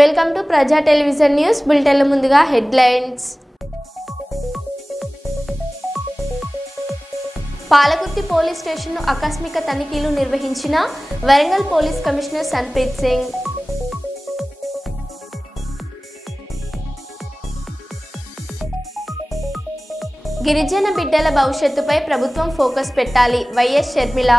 Welcome to ప్రజా television news బులెటిన్ల ముందుగా headlines. Palakurthi police స్టేషన్ను ఆకస్మిక తనిఖీలు నిర్వహించిన వరంగల్ పోలీస్ కమిషనర్ సన్ప్రీత్ సింగ్. గిరిజన బిడ్డల భవిష్యత్తుపై ప్రభుత్వం ఫోకస్ పెట్టాలి, వైఎస్ షర్మిల.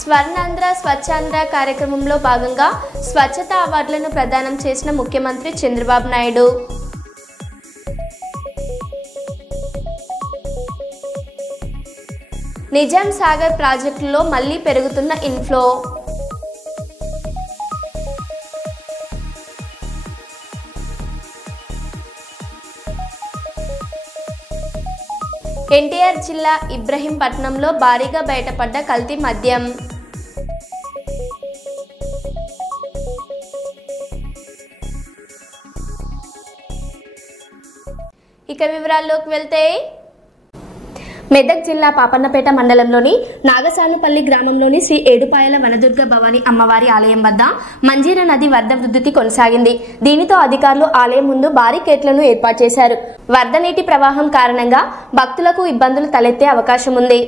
స్వర్ణాంధ్ర స్వచ్ఛాంధ్ర కార్యక్రమంలో భాగంగా స్వచ్ఛతా అవార్డులను ప్రదానం చేసిన ముఖ్యమంత్రి చంద్రబాబు నాయుడు. నిజాం సాగర్ ప్రాజెక్టులో మళ్లీ పెరుగుతున్న ఇన్ఫ్లో. ఎన్టీఆర్ జిల్లా ఇబ్రహీంపట్నంలో భారీగా బయటపడ్డ కల్తీ మద్యం. ఇక వివరాల్లోకి వెళ్తే, మెదక్ జిల్లా పాపన్నపేట మండలంలోని నాగసానుపల్లి గ్రామంలోని శ్రీ ఏడుపాయల వనదుర్గ భవాని అమ్మవారి ఆలయం వద్ద మంజీర నది వరద ఉధృతి కొనసాగింది. దీనితో అధికారులు ఆలయం ముందు బారికేట్లను ఏర్పాటు చేశారు. వరద నీటి ప్రవాహం కారణంగా భక్తులకు ఇబ్బందులు తలెత్తే అవకాశం ఉంది.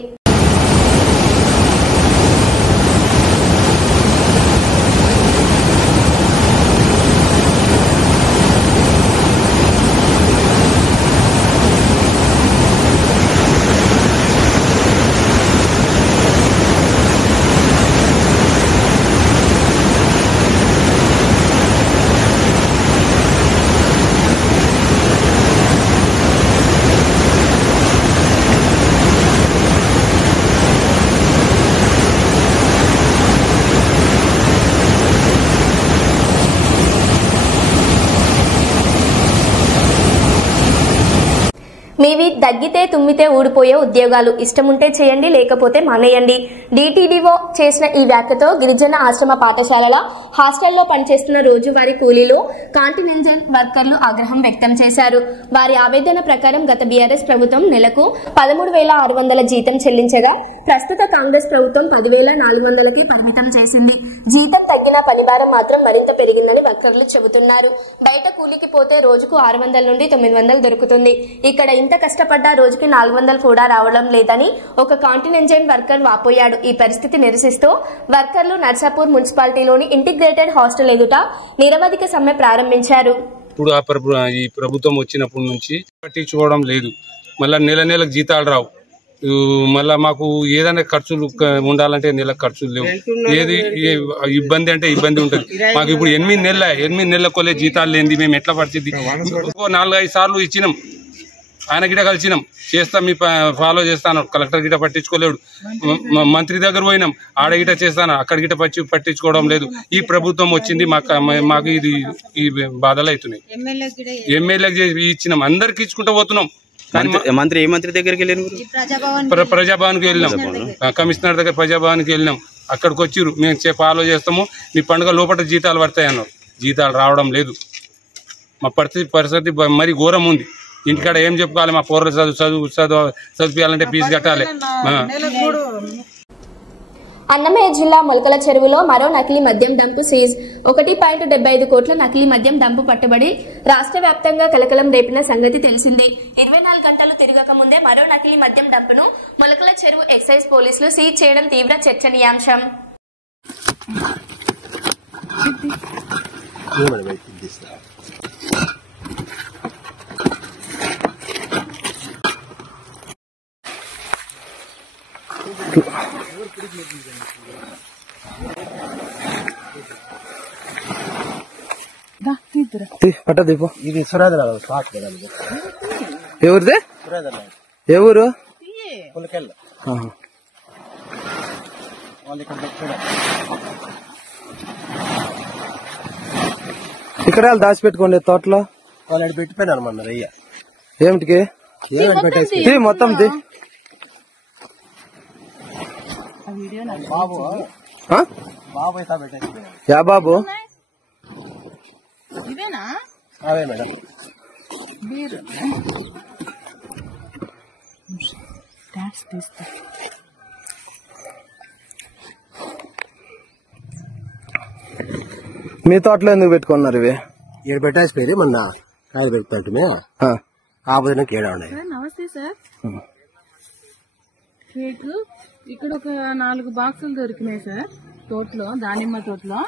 మీవి దగ్గితే తుమ్మితే ఊడిపోయే ఉద్యోగాలు, ఇష్టముంటే చేయండి లేకపోతే మానేయండి. డిటిడిఓ చేసిన ఈ వ్యాఖ్యతో గిరిజన ఆశ్రమ పాఠశాలల హాస్టల్లో పనిచేస్తున్న రోజువారీ కూలీలు, కాంటినెంటల్ వర్కర్లు ఆగ్రహం వ్యక్తం చేశారు. వారి ఆవేదన ప్రకారం గత బీఆర్ఎస్ ప్రభుత్వం నెలకు 13,600 జీతం చెల్లించగా ప్రస్తుత కాంగ్రెస్ ప్రభుత్వం 10,400కి పరిమితం చేసింది. జీతం తగ్గిన పనిభారం మాత్రం మరింత పెరిగిందని వర్కర్లు చెబుతున్నారు. బయట కూలికి పోతే రోజుకు 600 నుండి 900 దొరుకుతుంది. ఇక్కడ ఇంత కష్టపడ్డా రోజుకి 400 కూడా రావడం లేదని ఒక కాంటినెంటల్ వర్కర్ వాపోయాడు. ఈ పరిస్థితి నిరసిస్తూ వర్కర్లు నర్సాపూర్ మున్సిపాలిటీలోని ఇంటిగ్రేటెడ్ హాస్టల్ ఎదుట నిరవధిక సమ్మె ప్రారంభించారు. ఇప్పుడు ఈ ప్రభుత్వం వచ్చినప్పటి నుంచి పట్టించుకోవడం లేదు. మళ్ళీ నెలకు జీతాలు రావు. మళ్ళా మాకు ఏదైనా ఖర్చులు ఉండాలంటే నెలకు ఖర్చులు లేవు. ఏది ఇబ్బంది అంటే ఇబ్బంది ఉంటుంది. మాకు ఇప్పుడు 8 నెలల జీతాలు లేనిది మేము ఎట్లా పడుతుంది? 4-5 సార్లు ఇచ్చినాం, ఆయన గిట కలిసినాం, చేస్తాం మీ ఫాలో చేస్తాను. కలెక్టర్ గిట పట్టించుకోలేడు. మంత్రి దగ్గర పోయినాం, ఆడ గిట చేస్తాను, అక్కడ గిట పట్టించుకోవడం లేదు. ఈ ప్రభుత్వం వచ్చింది, మాకు ఇది ఈ బాధలు అవుతున్నాయి. ఎమ్మెల్యేకి ఇచ్చినాం, అందరికి ఇచ్చుకుంటూ పోతున్నాం. ఏ మంత్రి దగ్గరికి వెళ్ళారు? ప్రజాభవన్కి వెళ్ళినాం, కమిషనర్ దగ్గర ప్రజాభవన్కి వెళ్ళినాం. అక్కడికి వచ్చిర్రు, మేము ఫాలో చేస్తాము, మీ పండుగ లోపల జీతాలు పడతాయి అన్నారు. జీతాలు రావడం లేదు. మా పరిస్థితి మరి ఘోరం ఉంది. ఇంటికాడ ఏం చెప్పుకోవాలి? మా పోర్లు చదివించాలంటే ఫీజు కట్టాలి. అన్నమయ్య జిల్లా మొలకల చెరువులో మరో నకిలీ మద్యం డంపు సీజ్. 1.75 కోట్ల నకిలీ మద్యం డంపు పట్టుబడి రాష్ట్ర వ్యాప్తంగా కలకలం రేపిన సంగతి తెలిసిందే. 24 గంటలు తిరగక ముందే మరో నకిలీ మద్యం డంపును మొలకల చెరువు ఎక్సైజ్ పోలీసులు సీజ్ చేయడం తీవ్ర చర్చనీయాంశం. పట్టదీపో. ఇది సురేంద్ర ఎవరిదే? ఏ ఊరు? ఇక్కడ దాచిపెట్టుకోండి తోటలో. వాళ్ళు పెట్టిపోయినారు మొన్న రయ్య. ఏమిటికి? పెట్టేసి మొత్తం బాబు యా బాబు? అవే మేడం. మీ తోటలో ఎందుకు పెట్టుకున్నారు ఇవి? ఇక్కడ పెట్టేసిపోయి మొన్న కాయ పెడుతుంటే ఆపోజిట్ కేడా ఉన్నాయి. నమస్తే సార్. కేక్ ఇక్కడ ఒక 4 బాక్సులు దొరికినాయి సార్ తోటలో, దానిమ్మ తోటలో.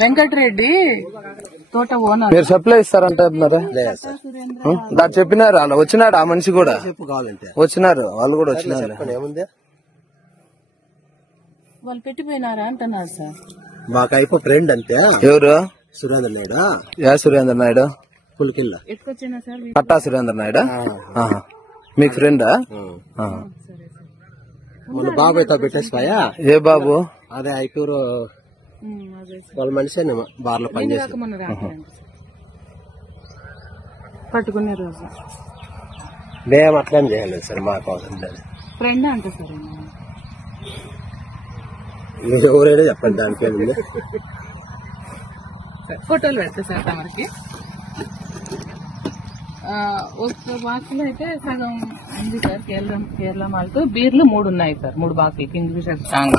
వెంకటరెడ్డి తోట ఓనర్. మీరు సప్లై ఇస్తారంటే దాన్ని చెప్పినారు. అలా వచ్చినాడు ఆ మనిషి కూడా. చెప్పు కావాలంటే వచ్చినారు, వాళ్ళు కూడా వచ్చినారు. ఏముంది వాళ్ళు పెట్టిపోయినారా అంటున్నారు సార్. మాకు అయిపో ఫ్రెండ్ అంతే. ఎవరు? సురేంద్ర నాయుడు. సురేంద్ర నాయుడు పులికిల్ల ఎత్తుకొచ్చినా సార్. పట్టా సురేంద్ర నాయుడు మీ ఫ్రెండా? మన బాబు అయితే పెట్టేసిపోయా. ఏ బాబు? అదే ఐపూరు వాళ్ళ మనిషి బార్లో పనిచేసి పట్టుకునే రోజు మేము అట్లేం చేయలేదు సార్. మాకు ఫ్రెండ్ అంట సార్. ఎవరైనా చెప్పండి దానిపైన. ఫోటోలు పెడతా సార్ తమరికి. ఒక బాక్స్ లో అయితే సగం ఉంది సార్. కేరళ మాల్తో బీర్లు 3 ఉన్నాయి సార్. 3 బాక్సులు కింగ్ ఫిషర్ స్ట్రాంగ్.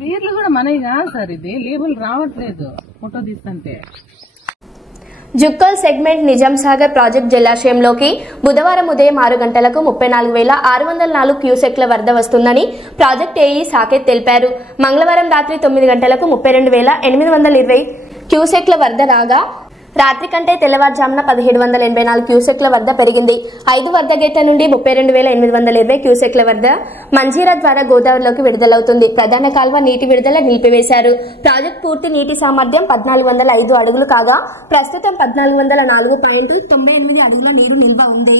బీర్లు కూడా మనవి కాదు సార్. ఇది లేబుల్ రావట్లేదు ఫోటో తీస్తుంటే. జుక్కల్ సెగ్మెంట్ నిజాంసాగర్ ప్రాజెక్ట్ జలాశయంలోకి బుధవారం ఉదయం 6 గంటలకు 34,604 క్యూసెక్ల వరద వస్తుందని ప్రాజెక్ట్ ఏఈ సాకేత్ తెలిపారు. మంగళవారం రాత్రి 9 గంటలకు 32,820 క్యూసెక్ల వరద రాగా రాత్రి కంటే తెల్లవారుజామున 1784 క్యూసెక్ల వద్ద పెరిగింది. 5 వరద గేట్ల నుండి 32,820 క్యూసెక్ల వద్ద మంజీరా ద్వారా గోదావరిలోకి విడుదలవుతుంది. ప్రధాన కాల్వ నీటి విడుదల నిలిపివేశారు. ప్రాజెక్టు పూర్తి నీటి సామర్థ్యం 1,405 అడుగులు కాగా ప్రస్తుతం 1,404.98 అడుగుల నీరు నిల్వ ఉంది.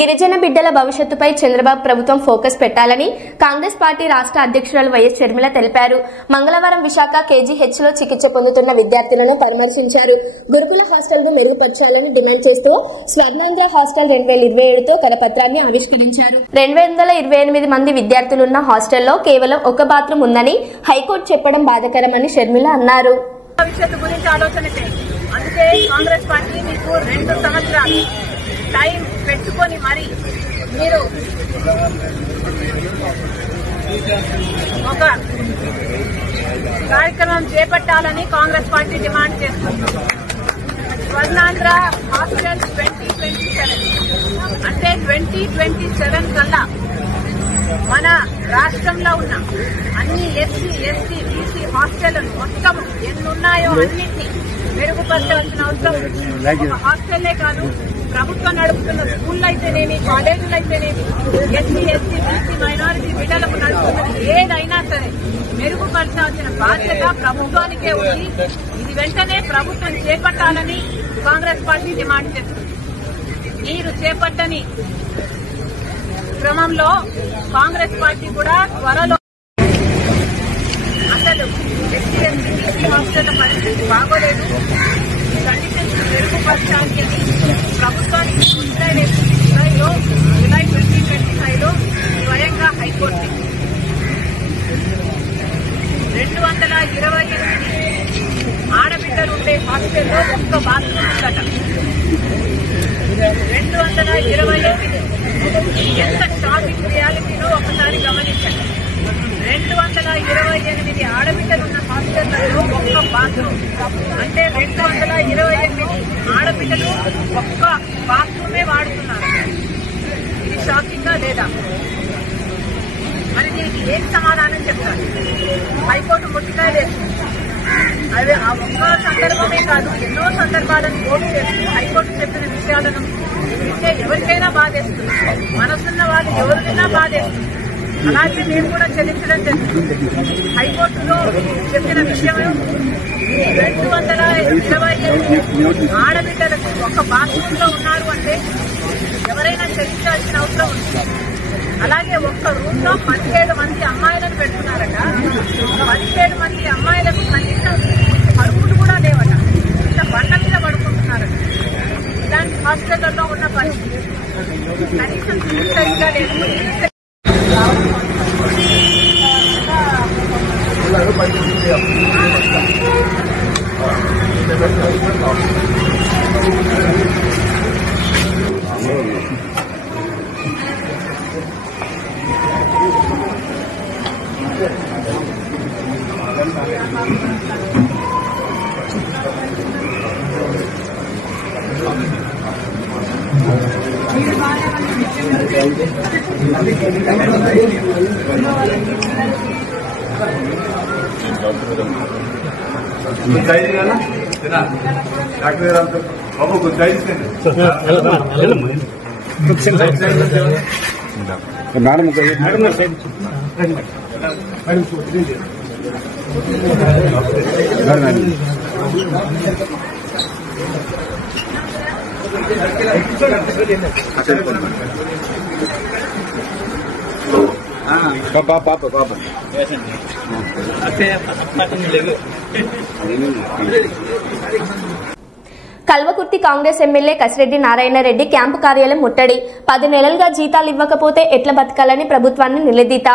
గిరిజన బిడ్డల భవిష్యత్తుపై చంద్రబాబు ప్రభుత్వం ఫోకస్ పెట్టాలని కాంగ్రెస్ పార్టీ రాష్ట్ర అధ్యక్షురాలు వైఎస్ షర్మిల తెలిపారు. మంగళవారం విశాఖ కేజీహెచ్ లో చికిత్స పొందుతున్న విద్యార్థులను పరామర్శించారు. గురుకుల హాస్టల్ ను మెరుగుపరచాలని డిమాండ్ చేస్తూ స్వర్ణాంధ్ర హాస్టల్ 2027తో కరపత్రాన్ని ఆవిష్కరించారు. 228 మంది విద్యార్థులున్న హాస్టల్లో కేవలం 1 బాత్రూమ్ ఉందని హైకోర్టు చెప్పడం బాధాకరమని షర్మిల అన్నారు. భవిష్యత్తు గురించి ఆలోచన చేయండి. అందుకే కాంగ్రెస్ పార్టీ మీకు 2 సంవత్సరాలు టైం పెట్టుకొని మరి మీరు ఒక కార్యక్రమం చేపట్టాలని కాంగ్రెస్ పార్టీ డిమాండ్ చేస్తుంది. స్వర్ణాంధ్ర హాస్టల్ 2027 అంటే 2027 కల్లా మన రాష్ట్రంలో ఉన్న అన్ని ఎస్సీ, ఎస్టీ, బీసీ హాస్టల్ మొత్తం ఎన్నున్నాయో అన్నింటినీ మెరుగుపరచాల్సిన అవసరం. ఒక హాస్టల్లే కాదు, ప్రభుత్వం నడుపుతున్న స్కూళ్ళు అయితేనేమి, కాలేజీలు అయితేనేమి, ఎస్సీ, ఎస్టీ, బీసీ, మైనారిటీ బిడ్డలకు నడుపుతున్నది ఏదైనా సరే మెరుగుపరచాల్సిన బాధ్యత ప్రభుత్వానికే ఉంది. ఇది వెంటనే ప్రభుత్వం చేపట్టాలని కాంగ్రెస్ పార్టీ డిమాండ్ చేస్తుంది. మీరు చేపట్టని క్రమంలో కాంగ్రెస్ పార్టీ కూడా త్వరలో అసలు ఎస్సీ, ఎస్టీ, బీసీ హాస్టల్ పరిస్థితి బాగోలేదు, కండిషన్స్ మెరుగుపరచాలి అని ప్రభుత్వానికి జూలై 2025లో స్వయంగా హైకోర్టు 228 ఆడబిడ్డలు ఉండే హాస్టల్లో 1 బాత్రూమ్ ఉందట. 228 ఎంత షాకింగ్ రియాలిటీలో ఒకసారి గమనించండి. 228 ఆడబిడ్డలున్న హాస్టళ్లలో 1 బాత్రూమ్ అంటే 228 ఆడబిడ్డలు 1 బాత్రూమే వాడుతున్నారు. ఇది షాకింగ్ గా లేదా? మరి దీనికి ఏం సమాధానం చెప్తారు? హైకోర్టు ముట్టికాయ వేస్తుంది. అదే ఆ ఒక్క సందర్భమే కాదు, ఎన్నో సందర్భాలను కోర్టు చేస్తూ హైకోర్టు చెప్పిన విషయాలను వింటే ఎవరికైనా బాధేస్తుంది, మనసున్న వాళ్ళు ఎవరికైనా బాధేస్తుంది. అలాగే మేము కూడా చెల్లించడం జరిగింది. హైకోర్టులో చెప్పిన విషయం 228 ఆడబిడ్డలకు ఒక బాత్రూమ్ లో ఉన్నారు అంటే ఎవరైనా చెల్లించాల్సిన అవసరం ఉంది. అలాగే ఒక్క రూమ్ లో 17 మంది అమ్మాయిలను పెడుతున్నారట. 17 మంది అమ్మాయిలకు కనీసం పరుపులు కూడా లేవట, ఇట్లా బండ మీద పడుకుంటున్నారట. ఇలాంటి హాస్పిటల్లో ఉన్న పరిస్థితి కనీసం చికిత్స లేదు. కల్వకుర్తి కాంగ్రెస్ ఎమ్మెల్యే కసిరెడ్డి నారాయణరెడ్డి క్యాంపు కార్యాలయం ముట్టడి. 10 నెలలుగా జీతాలు ఇవ్వకపోతే ఎట్ల బతకాలని ప్రభుత్వాన్ని నిలదీత.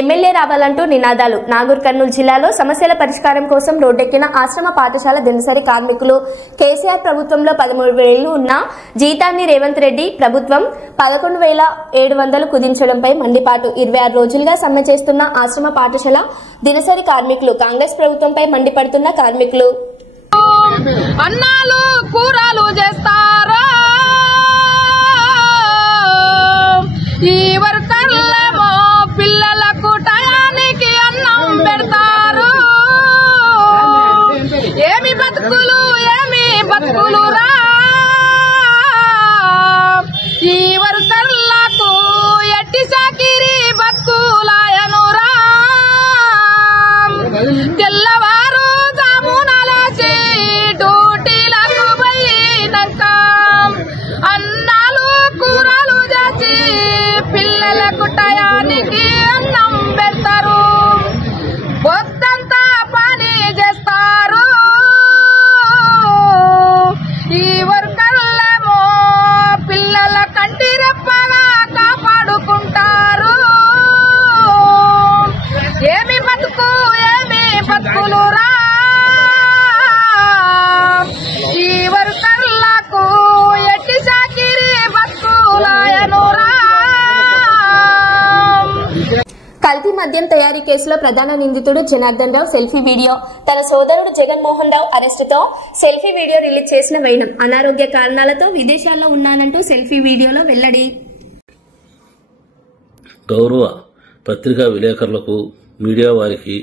ఎమ్మెల్యే రావాలంటూ నినాదాలు. నాగూర్ కర్నూలు జిల్లాలో సమస్యల పరిష్కారం కోసం రోడ్డెక్కిన ఆశ్రమ పాఠశాల దినసరి కార్మికులు. కేసీఆర్ ప్రభుత్వంలో 13,000 ఉన్న జీతాన్ని రేవంత్ రెడ్డి ప్రభుత్వం 11,700 కుదించడంపై మండిపాటు. 26 రోజులుగా సమ్మె చేస్తున్న ఆశ్రమ పాఠశాల దినసరి కార్మికులు. కాంగ్రెస్ ప్రభుత్వంపై మండిపడుతున్న కార్మికులు. అన్నాలు కూరలు చేస్తారా ఈ వర్కర్లేమో పిల్లలకు టయానికి అన్నం పెడతారు. ఏమి బతుకులు రా ఈ వర్కర్లకు ఎట్టి సాకిరి బతుకులాయను రా. తెల్లవారు జామునలేసి డ్యూటీలకు పోయినాక అన్నాలు కూరలు చేసి పిల్లలకు టయానికి అన్నం పెడతారు. పొద్దంతా పని చేస్తారు ఈ వర్కర్లేమో పిల్లల కంటి రెప్పగా కాపాడుకుంటారు. ఏమి బతుకులు రా ఈ వర్కర్లకు ఎట్టి సాకిరి బతుకులాయను రా. కల్తీ మద్యం తయారీ కేసులో ప్రధాన నిందితుడు జనార్దన్ రావు సెల్ఫీ వీడియో. తన సోదరుడు Jaganmohan Rao అరెస్టుతో selfie video release చేసిన వైనం. అనారోగ్య కారణాలతో విదేశాల్లో ఉన్నానంటూ సెల్ఫీ వీడియోలో వెల్లడి. గౌరవ పత్రికా విలేకరులకు, మీడియా వారికి,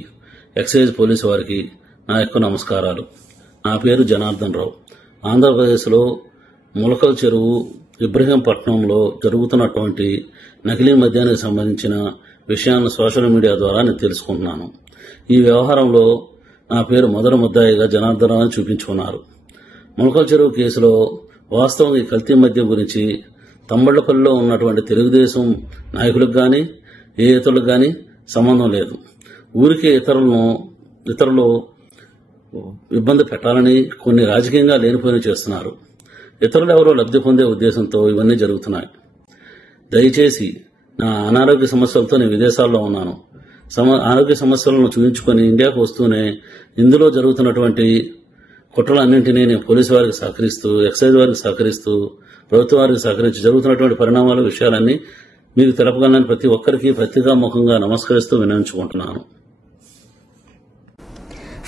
ఎక్సైజ్ పోలీసు వారికి నా యొక్క నమస్కారాలు. నా పేరు జనార్దన్ రావు. ఆంధ్రప్రదేశ్లో ములకల్ చెరువు ఇబ్రహీంపట్నంలో జరుగుతున్నటువంటి నకిలీ మద్యానికి సంబంధించిన విషయాన్ని సోషల్ మీడియా ద్వారా నేను తెలుసుకుంటున్నాను. ఈ వ్యవహారంలో నా పేరు మొదటి ముద్దాయిగా జనార్దన్ రావు అని చూపించుకున్నారు. ములకల్ చెరువు కేసులో వాస్తవం ఈ కల్తీ మద్యం గురించి తమ్మళ్లపల్లిలో ఉన్నటువంటి తెలుగుదేశం నాయకులకు గాని ఏ ఇతరులకు గాని సంబంధం లేదు. ఊరికే ఇతరులు ఇబ్బంది పెట్టాలని కొన్ని రాజకీయంగా లేనిపోయిన చేస్తున్నారు. ఇతరులు ఎవరో లబ్ధి పొందే ఉద్దేశంతో ఇవన్నీ జరుగుతున్నాయి. దయచేసి నా అనారోగ్య సమస్యలతో నేను విదేశాల్లో ఉన్నాను. ఆరోగ్య సమస్యలను చూపించుకొని ఇండియాకు వస్తూనే ఇందులో జరుగుతున్నటువంటి కుట్రలన్నింటినీ నేను పోలీసు వారికి సహకరిస్తూ, ఎక్సైజ్ వారికి సహకరిస్తూ, ప్రభుత్వ వారికి సహకరించి జరుగుతున్నటువంటి పరిణామాలు, విషయాలన్నీ మీకు తెలపగలని ప్రతి ఒక్కరికి పత్రికాముఖంగా నమస్కరిస్తూ వినియోగించుకుంటున్నాను.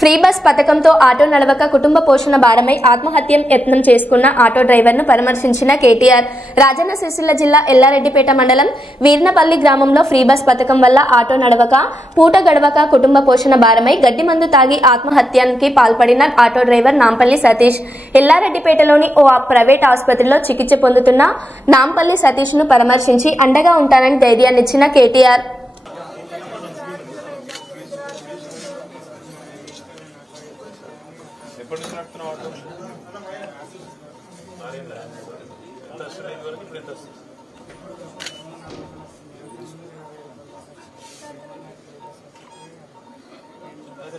ఫ్రీ బస్ పథకంతో ఆటో నడవక కుటుంబ పోషణ భారమై ఆత్మహత్య యత్నం చేసుకున్న ఆటో డ్రైవర్ను పరామర్శించిన కేటీఆర్. రాజన్న సిరిసిల్ల జిల్లా ఎల్లారెడ్డిపేట మండలం వీర్నపల్లి గ్రామంలో ఫ్రీ బస్ పథకం వల్ల ఆటో నడవక పూట గడవక కుటుంబ పోషణ భారమై గడ్డి మందు తాగి ఆత్మహత్యానికి పాల్పడిన ఆటో డ్రైవర్ నాంపల్లి సతీష్. ఎల్లారెడ్డిపేటలోని ఓ ప్రైవేట్ ఆసుపత్రిలో చికిత్స పొందుతున్న నాంపల్లి సతీష్ ను పరామర్శించి అండగా ఉంటానని ధైర్యాన్నిచ్చిన కేటీఆర్.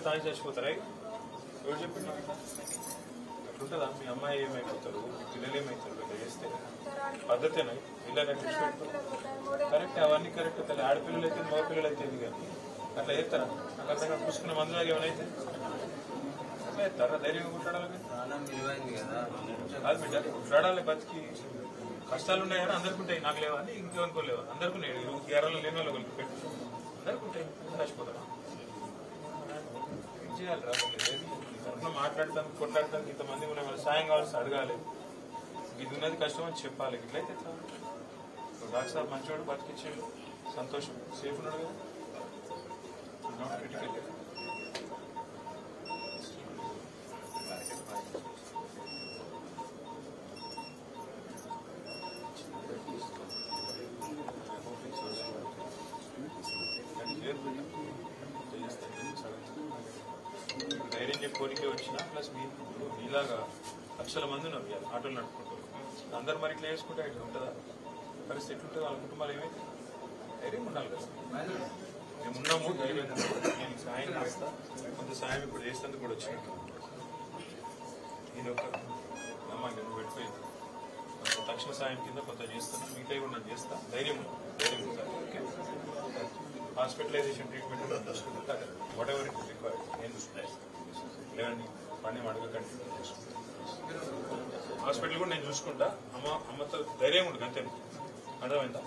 తాగి చచ్చిపోతారా? ఎవరు చెప్పింది? అట్లుంటుందా? మీ అమ్మాయి ఏమైపోతారు, మీ పిల్లలు ఏమవుతారు? ఇట్లా చేస్తే పద్ధతేనా? పిల్లలు కరెక్ట్, అవన్నీ కరెక్ట్. తల్లి ఆడపిల్లలు అయితే మగ పిల్లలు అయితే కానీ అట్లా చేస్తారా? నాకు అర్థంగా పూసుకున్న మందులాగా ఏమైనా అట్లా చేస్తారా? ధైర్యంగా కొట్లాడాలి కాదు బిడ్డ, కొట్లాడాలి. బతికి కష్టాలు ఉన్నాయి కానీ అందరికి ఉంటాయి. నాకు లేవా అని ఇంకేమనుకోలేవా? అందరికి ఉన్నాయి. కేరళలో లేని వాళ్ళు కలిపి పెట్టు, అందరికి ఉంటాయి. చచ్చిపోతారా? చేయాలి రా. మాట్లాడటానికి కొట్లాడటానికి ఇంతమంది ఉన్నాయి. వాళ్ళు సాయం కావాల్సి అడగాలి. ఇది ఉన్నది కష్టం అని చెప్పాలి. ఇట్లయితే డాక్టర్ సార్ మంచివాడు, బతికిచ్చాడు, సంతోషం, సేఫ్ ఉన్నాడు కదా. ధైర్యం చెప్పి కోరికే వచ్చినా ప్లస్ మీలాగా లక్షల మంది ఉన్నారు ఆటోలు నడుపుకుంటారు. అందరు మరి ఇట్లా వేసుకుంటే ఇట్లా ఉంటుందా? పరిస్థితి ఎట్లుంటుంది? వాళ్ళ కుటుంబాలు ఏమైతే ధైర్యం ఉండాలి కదా. మేము ఉన్నాము, ధైర్యం నేను సాయం చేస్తా. కొంత సాయం ఇప్పుడు చేసేందుకు కూడా వచ్చినట్టు నేను ఒక అమ్మాయి నువ్వు పెట్టిపోయింది. తక్షణ సాయం కింద కొంత చేస్తాను, మిగతా కూడా నేను చేస్తా. ధైర్యం ఉంటుంది. ఓకే, హాస్పిటలైజేషన్ ట్రీట్మెంట్ చూసుకుంటా. వాట్ ఎవర్ ఇట్ రిక్వైర్డ్ నేను చూసుకుంటాను. లేదండి పని అడగకండి, హాస్పిటల్ కూడా నేను చూసుకుంటా. అమ్మతో ధైర్యం ఉంటుంది అంతే. అర్థమైందా?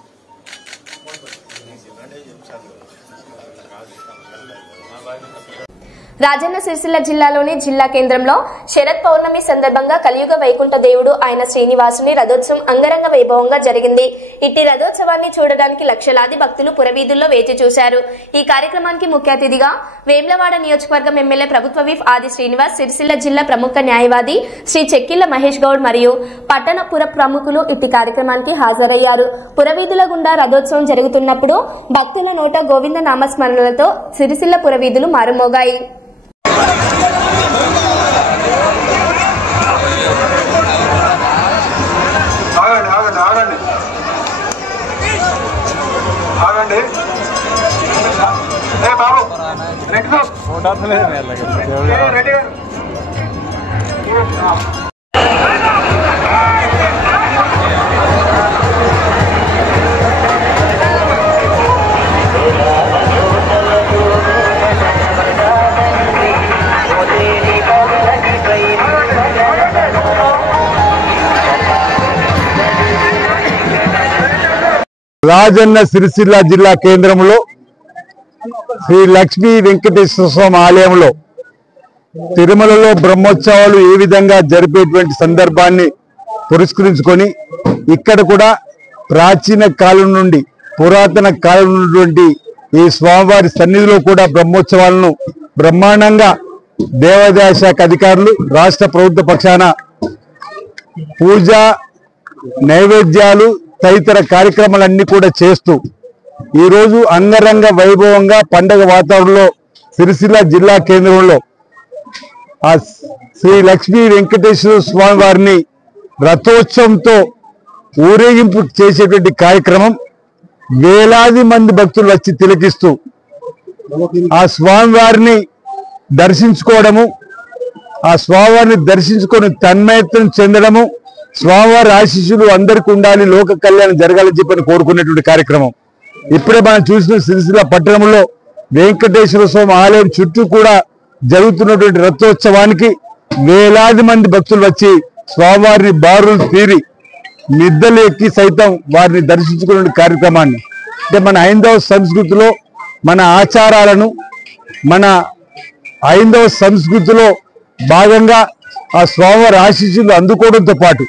రాజన్న సిరిసిల్ల జిల్లాలోని జిల్లా కేంద్రంలో శరత్ పౌర్ణమి సందర్భంగా కలియుగ వైకుంఠ దేవుడు ఆయన శ్రీనివాసుని రథోత్సవం అంగరంగ వైభవంగా జరిగింది. ఇట్టి రథోత్సవాన్ని చూడడానికి లక్షలాది భక్తులు పురవీధుల్లో వేచి చూశారు. ఈ కార్యక్రమానికి ముఖ్య అతిథిగా వేములవాడ నియోజకవర్గం ఎమ్మెల్యే ప్రభుత్వ విప్ ఆది శ్రీనివాస్, సిరిసిల్ల జిల్లా ప్రముఖ న్యాయవాది శ్రీ చెక్కిళ్ల మహేష్ గౌడ్ మరియు పట్టణ పుర ప్రముఖులు ఇట్టి కార్యక్రమానికి హాజరయ్యారు. పురవీధుల గుండా రథోత్సవం జరుగుతున్నప్పుడు భక్తుల నోట గోవింద నామస్మరణలతో సిరిసిల్ల పురవీధులు మారుమోగాయి. ఆగండి బాబు, రెడీ రాజన్న సిరిసిల్ల జిల్లా కేంద్రంలో శ్రీ లక్ష్మీ వెంకటేశ్వర స్వామి ఆలయంలో తిరుమలలో బ్రహ్మోత్సవాలు ఏ విధంగా జరిపేటువంటి సందర్భాన్ని పురస్కరించుకొని ఇక్కడ కూడా ప్రాచీన కాలం నుండి పురాతన కాలం ఉన్నటువంటి ఈ స్వామివారి సన్నిధిలో కూడా బ్రహ్మోత్సవాలను బ్రహ్మాండంగా దేవాదాయ శాఖ అధికారులు రాష్ట్ర ప్రభుత్వ పక్షాన పూజ నైవేద్యాలు తదితర కార్యక్రమాలన్నీ కూడా చేస్తూ ఈరోజు అంగరంగ వైభవంగా పండగ వాతావరణంలో సిరిసిల్ల జిల్లా కేంద్రంలో ఆ శ్రీ లక్ష్మీ వెంకటేశ్వర స్వామి వారిని రథోత్సవంతో ఊరేగింపు చేసేటువంటి కార్యక్రమం వేలాది మంది భక్తులు వచ్చి తిలకిస్తూ ఆ స్వామివారిని దర్శించుకోవడము, ఆ స్వామివారిని దర్శించుకొని తన్మయత్వం చెందడము, స్వామివారి ఆశీస్సులు అందరికీ ఉండాలి, లోక కళ్యాణం జరగాలని చెప్పని కోరుకునేటువంటి కార్యక్రమం. ఇప్పుడే మనం చూసిన సిరిసిల్ల పట్టణంలో వెంకటేశ్వర స్వామి ఆలయం చుట్టూ కూడా జరుగుతున్నటువంటి రథోత్సవానికి వేలాది మంది భక్తులు వచ్చి స్వామివారిని బారులు తీరి నిద్దలు ఎక్కి సైతం వారిని దర్శించుకునే కార్యక్రమాన్ని, అంటే మన హైందవ సంస్కృతిలో మన ఆచారాలను, మన హైందవ సంస్కృతిలో భాగంగా ఆ స్వామివారి ఆశీస్సులు అందుకోవడంతో పాటు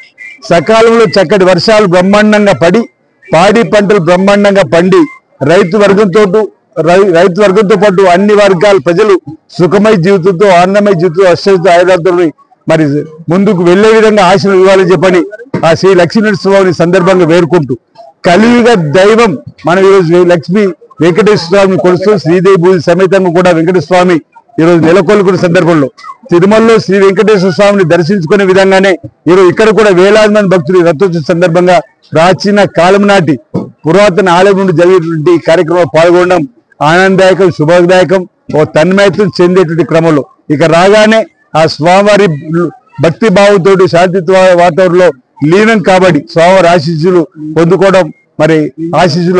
సకాలంలో చక్కటి వర్షాలు బ్రహ్మాండంగా పడి పాడి పంటలు బ్రహ్మాండంగా పండి రైతు వర్గంతో పాటు అన్ని వర్గాల ప్రజలు సుఖమయ జీవితంతో ఆనందమయ జీవితంతో అశ్వత ఆయుధాలతో మరి ముందుకు వెళ్లే విధంగా ఆశలు ఇవ్వాలని చెప్పని ఆ శ్రీ లక్ష్మీనరసింహస్వామిని సందర్భంగా వేడుకుంటూ కలియుగ దైవం మనం ఈరోజు లక్ష్మీ వెంకటేశ్వర స్వామిని కొలుస్తూ శ్రీదేవి భూమి సమేతంగా కూడా వెంకటేశ్వర స్వామి ఈరోజు నెలకొల్పుకున్న సందర్భంలో తిరుమలలో శ్రీ వెంకటేశ్వర స్వామిని దర్శించుకునే విధంగానే ఈరోజు ఇక్కడ కూడా వేలాది మంది భక్తులు రథోత్సవ సందర్భంగా ప్రాచీన కాలం నాటి పురాతన ఆలయం నుండి జరిగేటువంటి కార్యక్రమంలో పాల్గొనడం ఆనందదాయకం శుభదాయకం ఓ తన్మయత్వం చెందేటువంటి క్రమంలో ఇక రాగానే ఆ స్వామివారి భక్తి భావంతో శాంతి వాతావరణంలో లీనం కాబట్టి స్వామివారి ఆశీస్సులు పొందుకోవడం మరి ఆశీస్సులు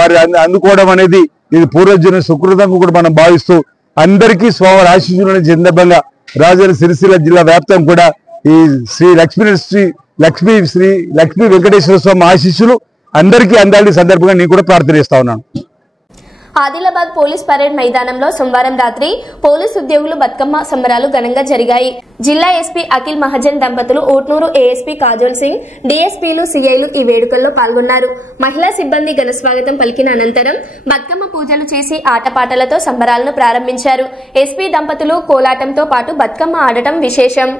వారి అందుకోవడం అనేది ఇది పూర్వజన్మ సుకృతంగా కూడా మనం భావిస్తూ అందరికీ స్వామివారి ఆశీస్సులు సందర్భంగా రాజన్న సిరిసిల్ల జిల్లా వ్యాప్తం కూడా ఈ శ్రీ లక్ష్మీ వెంకటేశ్వర స్వామి ఆశీస్సులు అందరికీ అందాలని సందర్భంగా నేను కూడా ప్రార్థన చేస్తా ఉన్నాను. ఆదిలాబాద్ పోలీస్ పరేడ్ మైదానంలో సోమవారం రాత్రి పోలీస్ ఉద్యోగులు బతుకమ్మ సంబరాలు ఘనంగా జరిగాయి. జిల్లా ఎస్పీ అఖిల్ మహాజన్ దంపతులు, ఓట్నూరు ఏఎస్పీ కాజోల్ సింగ్, డీఎస్పీలు, సీఐలు ఈ వేడుకల్లో పాల్గొన్నారు. మహిళా సిబ్బంది ఘనస్వాగతం పలికిన అనంతరం బతుకమ్మ పూజలు చేసి ఆటపాటలతో సంబరాలను ప్రారంభించారు. ఎస్పీ దంపతులు కోలాటంతో పాటు బతుకమ్మ ఆడటం విశేషం.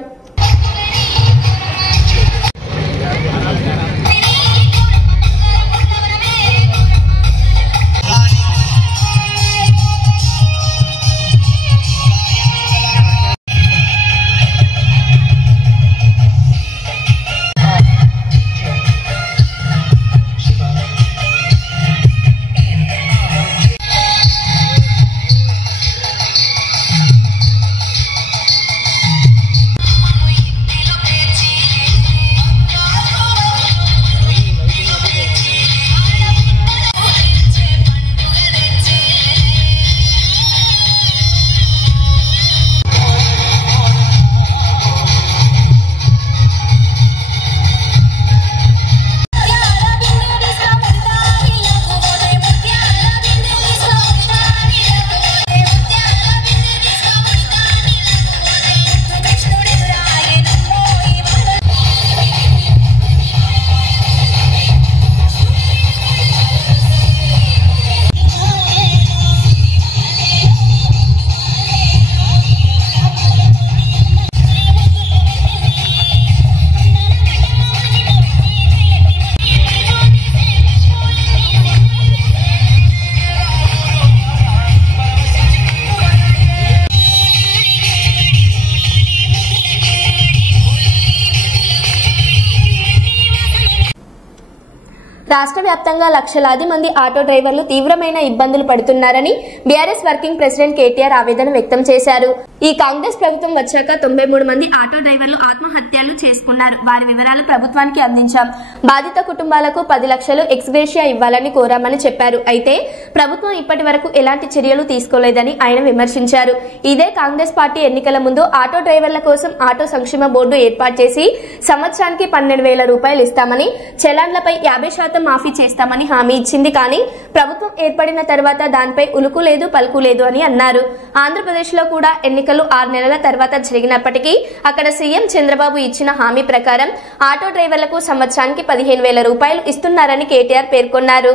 రాష్ట్ర వ్యాప్తంగా లక్షలాది మంది ఆటో డ్రైవర్లు తీవ్రమైన ఇబ్బందులు పడుతున్నారని బీఆర్ఎస్ వర్కింగ్ ప్రెసిడెంట్ కేటీఆర్ ఆవేదన వ్యక్తం చేశారు. ఈ కాంగ్రెస్ ప్రభుత్వం వచ్చాక 93 మంది ఆటో డ్రైవర్లు ఆత్మహత్యలు చేసుకున్నారు. వారి వివరాలు ప్రభుత్వానికి అందించాం. బాధిత కుటుంబాలకు 10 లక్షలు ఎక్స్గ్రేషియా ఇవ్వాలని కోరామని చెప్పారు. అయితే ప్రభుత్వం ఇప్పటి వరకు ఎలాంటి చర్యలు తీసుకోలేదని ఆయన విమర్శించారు. ఇదే కాంగ్రెస్ పార్టీ ఎన్నికల ముందు ఆటో డ్రైవర్ల కోసం ఆటో సంక్షేమ బోర్డు ఏర్పాటు చేసి సంవత్సరానికి 12,000 రూపాయలు ఇస్తామని, చలాన్లపై 50% మాఫీ చేస్తామని హామీ ఇచ్చింది. కానీ ప్రభుత్వం ఏర్పడిన తర్వాత దానిపై ఉలుకు లేదు పలుకు లేదు అని అన్నారు. ఆంధ్రప్రదేశ్ లో కూడా ఎన్నికలు 6 నెలల తర్వాత జరిగినప్పటికీ అక్కడ సీఎం చంద్రబాబు ఇచ్చిన హామీ ప్రకారం ఆటో డ్రైవర్లకు సంవత్సరానికి 15,000 రూపాయలు ఇస్తున్నారని కేటీఆర్ పేర్కొన్నారు.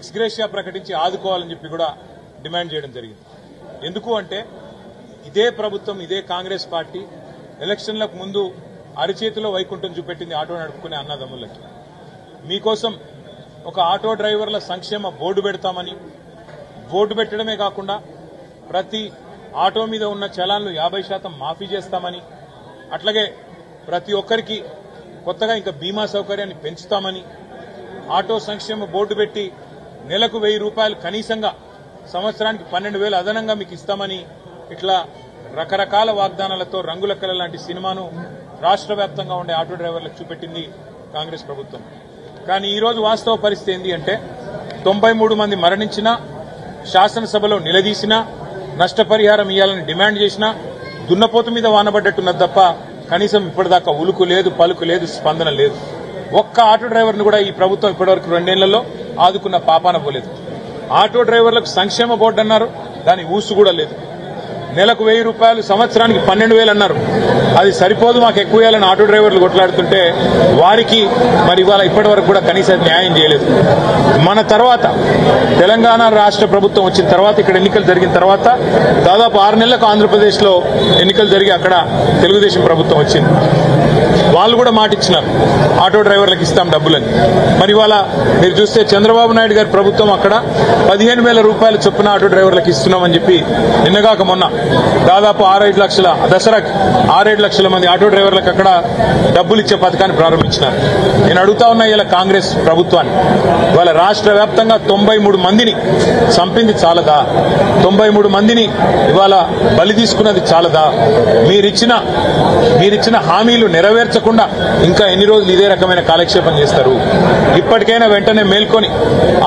ఎక్స్గ్రేషియా ప్రకటించి ఆదుకోవాలని చెప్పి కూడా డిమాండ్ చేయడం జరిగింది. ఎందుకు అంటే ఇదే ప్రభుత్వం, ఇదే కాంగ్రెస్ పార్టీ ఎలక్షన్లకు ముందు అరిచేతిలో వైకుంఠం చూపెట్టింది ఆటో నడుపుకునే అన్నదమ్ములకి. మీకోసం ఒక ఆటో డ్రైవర్ల సంక్షేమ బోర్డు పెడతామని, బోర్డు పెట్టడమే కాకుండా ప్రతి ఆటో మీద ఉన్న చలాన్లు 50% మాఫీ చేస్తామని, అట్లాగే ప్రతి ఒక్కరికి కొత్తగా ఇంకా బీమా సౌకర్యాన్ని పెంచుతామని, ఆటో సంక్షేమ బోర్డు పెట్టి నెలకు 1,000 రూపాయలు కనీసంగా, సంవత్సరానికి 12,000 అదనంగా మీకు ఇస్తామని, ఇట్లా రకరకాల వాగ్దానాలతో రంగుల కళ లాంటి సినిమాను రాష్ట్ర వ్యాప్తంగా ఉండే ఆటో డ్రైవర్లకు చూపెట్టింది కాంగ్రెస్ ప్రభుత్వం. కానీ ఈరోజు వాస్తవ పరిస్థితి ఏంటి అంటే 93 మంది మరణించినా, శాసనసభలో నిలదీసినా, నష్టపరిహారం ఇవ్వాలని డిమాండ్ చేసినా దున్నపోతు మీద వానబడ్డట్టున్నది తప్ప కనీసం ఇప్పటిదాకా ఉలుకు లేదు, పలుకు లేదు, స్పందన లేదు. ఒక్క ఆటో డ్రైవర్ను కూడా ఈ ప్రభుత్వం ఇప్పటివరకు 2 నెలల్లో ఆదుకున్న పాపాన పోలేదు. ఆటో డ్రైవర్లకు సంక్షేమ బోర్డు అన్నారు, దాని ఊసు కూడా లేదు. నెలకు 1000 రూపాయలు, సంవత్సరానికి 12,000 అన్నారు. అది సరిపోదు, మాకు ఎక్కువ వేయాలని ఆటో డ్రైవర్లు కొట్లాడుతుంటే వారికి మరి ఇవాళ ఇప్పటి వరకు కూడా కనీసం న్యాయం చేయలేదు. మన తర్వాత తెలంగాణ రాష్ట్ర ప్రభుత్వం వచ్చిన తర్వాత, ఇక్కడ ఎన్నికలు జరిగిన తర్వాత దాదాపు 6 నెలలకు ఆంధ్రప్రదేశ్లో ఎన్నికలు జరిగి అక్కడ తెలుగుదేశం ప్రభుత్వం వచ్చింది. వాళ్ళు కూడా మాట ఇచ్చినారు, ఆటో డ్రైవర్లకు ఇస్తాం డబ్బులని. మరి ఇవాళ మీరు చూస్తే చంద్రబాబు నాయుడు గారి ప్రభుత్వం అక్కడ 15,000 రూపాయలు చొప్పున ఆటో డ్రైవర్లకు ఇస్తున్నామని చెప్పి నిన్నగాక మొన్న దాదాపు 6-7 లక్షల దసరాకి 6-7 లక్షల మంది ఆటో డ్రైవర్లకు అక్కడ డబ్బులు ఇచ్చే పథకాన్ని ప్రారంభించినారు. నేను అడుగుతా ఉన్నా ఇలా కాంగ్రెస్ ప్రభుత్వాన్ని, ఇవాళ రాష్ట్ర వ్యాప్తంగా 93 మందిని చంపింది చాలదా? 93 మందిని ఇవాళ బలి తీసుకున్నది చాలదా? మీరిచ్చిన హామీలు నెరవేర్చకుండా ఇంకా ఎన్ని రోజులు ఇదే రకమైన కాలక్షేపం చేస్తారు? ఇప్పటికైనా వెంటనే మేల్కొని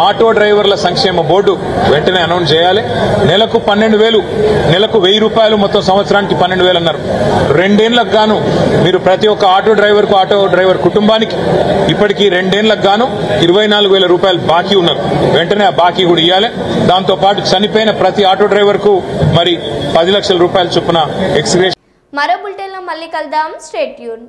ఆటో డ్రైవర్ల సంక్షేమ బోర్డు వెంటనే అనౌన్స్ చేయాలి. నెలకు 12,000, నెలకు 1000 రూపాయలు, మొత్తం సంవత్సరానికి 12,000 అన్నారు. 2 ఏళ్లకు గాను మీరు ప్రతి ఒక్క ఆటో డ్రైవర్ కుటుంబానికి ఇప్పటికీ 2 ఏళ్లకు గాను 24,000 రూపాయలు బాకీ ఉన్నారు. వెంటనే ఆ బాకీ కూడా ఇవ్వాలి. దాంతో పాటు చనిపోయిన ప్రతి ఆటో డ్రైవర్ కు మరి 10 లక్షల రూపాయల చొప్పున ఎక్స్గ్రేషన్. మరో బులెటిన్లో మళ్ళీ కలుద్దాం. Stay tune.